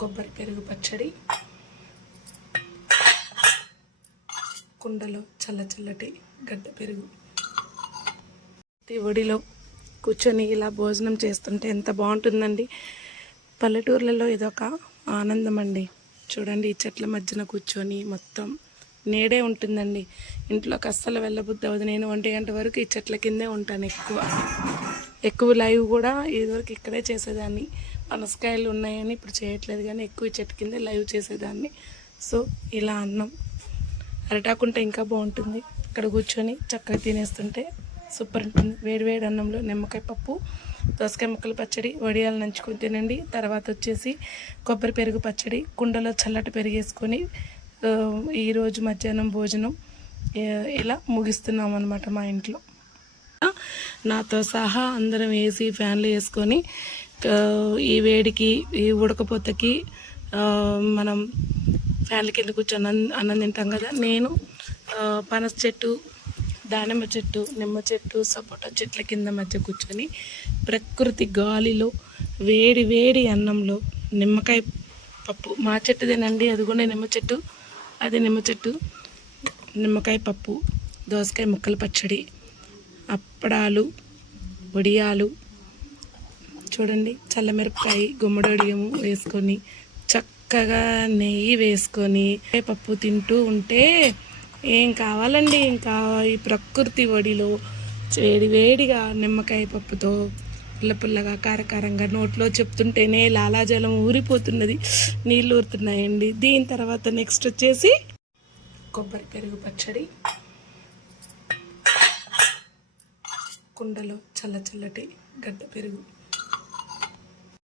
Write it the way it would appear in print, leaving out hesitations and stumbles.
కొబ్బరి పెరుగు పచ్చడి, కుండలో చల్లటి గడ్డ పెరుగు. ఒడిలో కూర్చొని ఇలా భోజనం చేస్తుంటే ఎంత బాగుంటుందండి. పల్లెటూర్లలో ఇదొక ఆనందం అండి. చూడండి, ఈ చెట్ల మధ్యన కూర్చొని మొత్తం నీడే ఉంటుందండి. ఇంట్లోకి అస్సలు వెళ్ళబుద్ధి అవ్వదు. నేను 1 గంట వరకు ఈ చెట్ల కిందే ఉంటాను. ఎక్కువ లైవ్ కూడా ఇదివరకు ఇక్కడే చేసేదాన్ని. పనసకాయలు ఉన్నాయని ఇప్పుడు చేయట్లేదు, కానీ ఎక్కువ చెట్టు కిందే లైవ్ చేసేదాన్ని. సో ఇలా అన్నం అరటాకుంటే ఇంకా బాగుంటుంది. ఇక్కడ కూర్చొని చక్కగా తినేస్తుంటే సూపర్ ఉంటుంది. వేడివేడి అన్నంలో నిమ్మకాయ పప్పు, దోసకాయ ముక్కల పచ్చడి, వడియాలు నంచుకొని తినండి. తర్వాత వచ్చేసి కొబ్బరి పెరుగు పచ్చడి, కుండలో చల్లటి పెరిగేసుకొని ఈరోజు మధ్యాహ్నం భోజనం ఇలా ముగిస్తున్నాం అన్నమాట. మా ఇంట్లో నాతో సహా అందరం ఏసీ ఫ్యాన్లు వేసుకొని ఈ వేడికి, ఈ ఉడకపోతకి మనం ఫ్యాన్ల కింద కూర్చొని అన్నం తింటాం కదా. నేను పనస చెట్టు, దానిమ్మ చెట్టు, నిమ్మ చెట్టు, సపోటా చెట్ల కింద మధ్య కూర్చొని ప్రకృతి గాలిలో వేడి వేడి అన్నంలో నిమ్మకాయ పప్పు, మా చెట్టుదేనండి, అది కూడా నిమ్మ చెట్టు, అది నిమ్మ చెట్టు, నిమ్మకాయ పప్పు, దోసకాయ ముక్కల పచ్చడి, అప్పడాలు, వడియాలు, చూడండి చల్లమిరపకాయ, గుమ్మడొడియము వేసుకొని చక్కగా నెయ్యి వేసుకొని పప్పు తింటూ ఉంటే ఏం కావాలండి. ఇంకా ఈ ప్రకృతి ఒడిలో వేడివేడిగా నిమ్మకాయ పప్పుతో పుల్లగా కారకారంగా నోట్లో చెప్తుంటేనే లాలాజలం ఊరిపోతున్నది, నీళ్ళు ఊరుతున్నాయండి. దీని తర్వాత నెక్స్ట్ వచ్చేసి కొబ్బరి పెరుగు పచ్చడి, కుండలో చల్లటి గడ్డ పెరుగు.